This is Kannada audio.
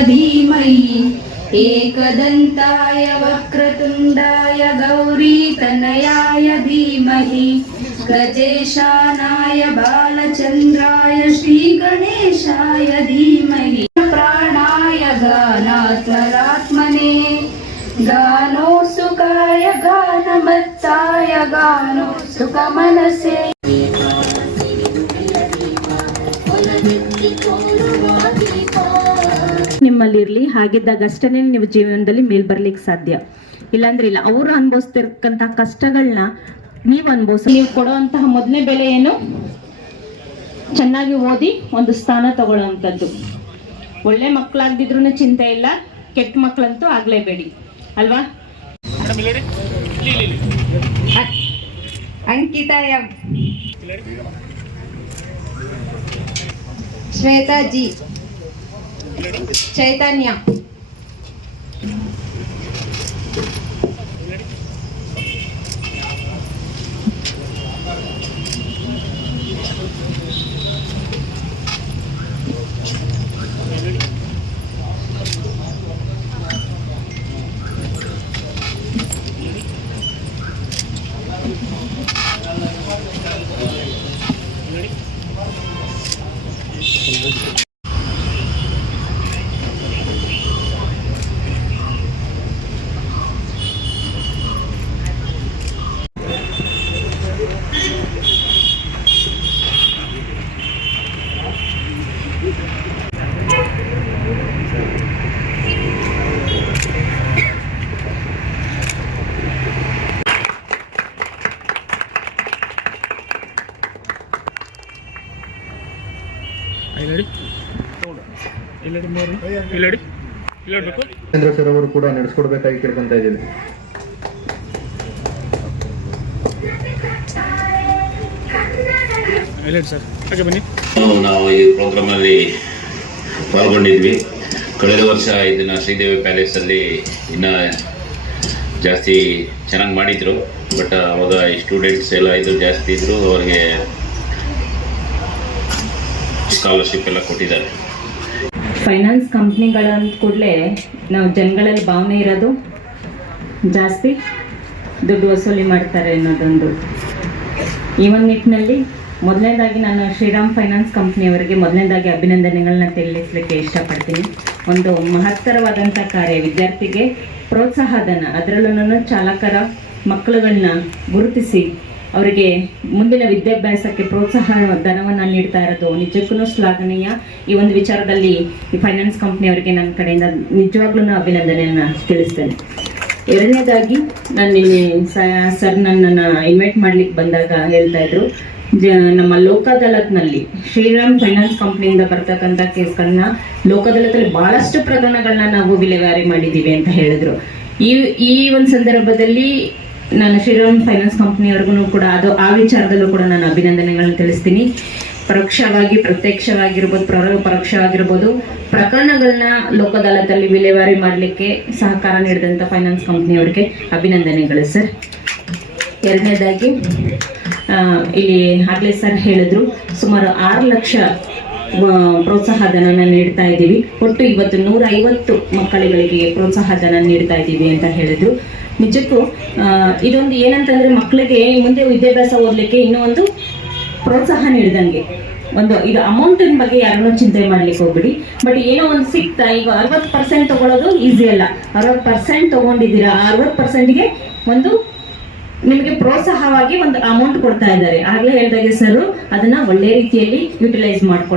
धीमहि एकदन्ताय वक्रतुण्डाय गौरीतनयाय धीमहि गजेशानाय बालचन्द्राय श्रीगणेशाय धीमहि प्राणाय गानात्मरात्मने गानो सुखाय गानमत्ताय गानो ನಿಮ್ಮಲ್ಲಿರಲಿ ಹಾಗಿದ್ದಾಗಷ್ಟೇ ನೀವು ಜೀವನದಲ್ಲಿ ಮೇಲ್ ಬರ್ಲಿಕ್ಕೆ ಸಾಧ್ಯ. ಇಲ್ಲಾಂದ್ರೆ ಇಲ್ಲ ಅವ್ರು ಅನುಭವಿಸ್ತಿರ್ತಕ್ಕಂತಹ ಕಷ್ಟಗಳನ್ನ ನೀವು ಅನುಭವಿಸ. ನೀವು ಕೊಡುವಂತಹ ಮೊದಲನೇ ಬೆಲೆ ಏನು? ಚೆನ್ನಾಗಿ ಓದಿ ಒಂದು ಸ್ಥಾನ ತಗೊಳ್ಳುವಂಥದ್ದು. ಒಳ್ಳೆ ಮಕ್ಕಳಾಗ್ದಿದ್ರು ಚಿಂತೆ ಇಲ್ಲ ಕೆಟ್ಟ ಮಕ್ಕಳಂತೂ ಆಗ್ಲೇಬೇಡಿ. ಅಲ್ವಾ? Ankita M. Shweta Chaitanya Chandra sir ಅವರು ಕೂಡ ನಡೆಸ್ಕೊಡ್ಬೇಕಾಗಿ ಕೇಳ್ಕೊಂತ ಇದ್ದೀನಿ. ಇಲ್ಲಡಿ ಸರ್. ಹಾಗೆ ಬನ್ನಿ. ನಾವು ಈ ಪ್ರೋಗ್ರಾಮಲ್ಲಿ ಪಾಲ್ಗೊಂಡಿದ್ವಿ. ಕಳೆದ ವರ್ಷ ಇದನ್ನ ಶ್ರೀದೇವಿ ಪ್ಯಾಲೇಸ್ ಅಲ್ಲಿ ಇನ್ನ ಜಾಸ್ತಿ ಚೆನ್ನಾಗಿ ಮಾಡಿದ್ರು. ಬಟ್ ಅವಾಗ ಸ್ಟೂಡೆಂಟ್ಸ್ ಎಲ್ಲ ಇದು ಜಾಸ್ತಿ ಇದ್ರು. ಅವ್ರಿಗೆ ಸ್ಕಾಲರ್ಶಿಪ್ ಎಲ್ಲ ಕೊಟ್ಟಿದ್ದಾರೆ. ಫೈನಾನ್ಸ್ ಕಂಪ್ನಿಗಳ ಕೂಡಲೇ ನಾವು ಜನಗಳಲ್ಲಿ ಭಾವನೆ ಇರೋದು ಜಾಸ್ತಿ. ದುಡ್ಡು ವಸೂಲಿ ಮಾಡ್ತಾರೆ ಅನ್ನೋದೊಂದು. ಈ ಒಂದು ನಿಟ್ಟಿನಲ್ಲಿ ಮೊದಲನೇದಾಗಿ ನಾನು ಶ್ರೀರಾಮ್ ಫೈನಾನ್ಸ್ ಕಂಪ್ನಿಯವರಿಗೆ ಮೊದಲನೇದಾಗಿ ಅಭಿನಂದನೆಗಳನ್ನ ತಿಳಿಸಲಿಕ್ಕೆ ಇಷ್ಟಪಡ್ತೀನಿ. ಒಂದು ಮಹತ್ತರವಾದಂಥ ಕಾರ್ಯ, ವಿದ್ಯಾರ್ಥಿಗೆ ಪ್ರೋತ್ಸಾಹಧನ ಅದರಲ್ಲೂ ಚಾಲಕರ ಮಕ್ಕಳುಗಳನ್ನ ಗುರುತಿಸಿ ಅವರಿಗೆ ಮುಂದಿನ ವಿದ್ಯಾಭ್ಯಾಸಕ್ಕೆ ಪ್ರೋತ್ಸಾಹ ಧನವನ್ನು ನೀಡ್ತಾ ಇರೋದು ನಿಜಕ್ಕೂ ಶ್ಲಾಘನೀಯ. ಈ ಒಂದು ವಿಚಾರದಲ್ಲಿ ಈ ಫೈನಾನ್ಸ್ ಕಂಪ್ನಿಯವರಿಗೆ ನನ್ನ ಕಡೆಯಿಂದ ನಿಜವಾಗ್ಲೂ ಅಭಿನಂದನೆಯನ್ನು ತಿಳಿಸ್ತೇನೆ. ಎರಡನೇದಾಗಿ ನಾನು ನಿನ್ನೆ ಸರ್ ನನ್ನನ್ನು ಇನ್ವೈಟ್ ಮಾಡ್ಲಿಕ್ಕೆ ಬಂದಾಗ ಹೇಳ್ತಾ ಇದ್ರು. ನಮ್ಮ ಲೋಕ ಅದಾಲತ್ನಲ್ಲಿ ಶ್ರೀರಾಮ್ ಫೈನಾನ್ಸ್ ಕಂಪ್ನಿಯಿಂದ ಬರ್ತಕ್ಕಂಥ ಕೇಸ್ಗಳನ್ನ ಲೋಕ ಅದಾಲತಲ್ಲಿ ಬಹಳಷ್ಟು ಪ್ರಕರಣಗಳನ್ನ ನಾವು ವಿಲೇವಾರಿ ಮಾಡಿದ್ದೀವಿ ಅಂತ ಹೇಳಿದ್ರು. ಈ ಈ ಒಂದು ಸಂದರ್ಭದಲ್ಲಿ ನಾನು ಶ್ರೀರಾಮ್ ಫೈನಾನ್ಸ್ ಕಂಪ್ನಿಯವ್ರಿಗೂ ಕೂಡ ಅದು, ಆ ವಿಚಾರದಲ್ಲೂ ಕೂಡ ನಾನು ಅಭಿನಂದನೆಗಳನ್ನ ತಿಳಿಸ್ತೀನಿ. ಪರೋಕ್ಷವಾಗಿ, ಪ್ರತ್ಯಕ್ಷವಾಗಿರ್ಬೋದು ಪ್ರ ಪರೋಕ್ಷವಾಗಿರ್ಬೋದು ಪ್ರಕರಣಗಳನ್ನ ಲೋಕ ಅದಾಲತಲ್ಲಿ ವಿಲೇವಾರಿ ಮಾಡಲಿಕ್ಕೆ ಸಹಕಾರ ನೀಡಿದಂಥ ಫೈನಾನ್ಸ್ ಕಂಪ್ನಿಯವ್ರಿಗೆ ಅಭಿನಂದನೆಗಳು ಸರ್. ಎರಡನೇದಾಗಿ ಇಲ್ಲಿ ಆಗ್ಲೇ ಸರ್ ಹೇಳಿದ್ರು, ಸುಮಾರು ಆರು ಲಕ್ಷ ಪ್ರೋತ್ಸಾಹ ಧನನ ನೀಡ್ತಾ ಇದ್ದೀವಿ. ಒಟ್ಟು ಇವತ್ತು ನೂರ ಐವತ್ತು ಮಕ್ಕಳುಗಳಿಗೆ ಪ್ರೋತ್ಸಾಹ ಧನ ನೀಡ್ತಾ ಇದ್ದೀವಿ ಅಂತ ಹೇಳಿದ್ರು. ನಿಜಕ್ಕೂ ಇದೊಂದು ಏನಂತಂದ್ರೆ ಮಕ್ಕಳಿಗೆ ಮುಂದೆ ವಿದ್ಯಾಭ್ಯಾಸ ಓದಲಿಕ್ಕೆ ಇನ್ನೂ ಒಂದು ಪ್ರೋತ್ಸಾಹ ನೀಡಿದಂಗೆ. ಒಂದು ಇದು ಅಮೌಂಟಿನ ಬಗ್ಗೆ ಯಾರನ್ನೂ ಚಿಂತೆ ಮಾಡ್ಲಿಕ್ಕೆ ಹೋಗ್ಬಿಡಿ. ಬಟ್ ಏನೋ ಒಂದು ಸಿಗ್ತಾ, ಈಗ ಅರವತ್ತು ಪರ್ಸೆಂಟ್ ತಗೊಳ್ಳೋದು ಈಸಿ ಅಲ್ಲ. ಅರವತ್ತು ಪರ್ಸೆಂಟ್ ತಗೊಂಡಿದ್ದೀರಾ ಅರವತ್ತು ಪರ್ಸೆಂಟ್ಗೆ ಒಂದು ನಿಮಗೆ ಪ್ರೋತ್ಸಾಹವಾಗಿ ಒಂದು ಅಮೌಂಟ್ ಕೊಡ್ತಾ ಇದ್ದಾರೆ. ಆಗ್ಲೇ ಹೇಳಿದಾಗೆ ಸರ್ ಅದನ್ನ ಒಳ್ಳೆ ರೀತಿಯಲ್ಲಿ ಯುಟಿಲೈಸ್ ಮಾಡ್ಕೊಳ್ಳಿ.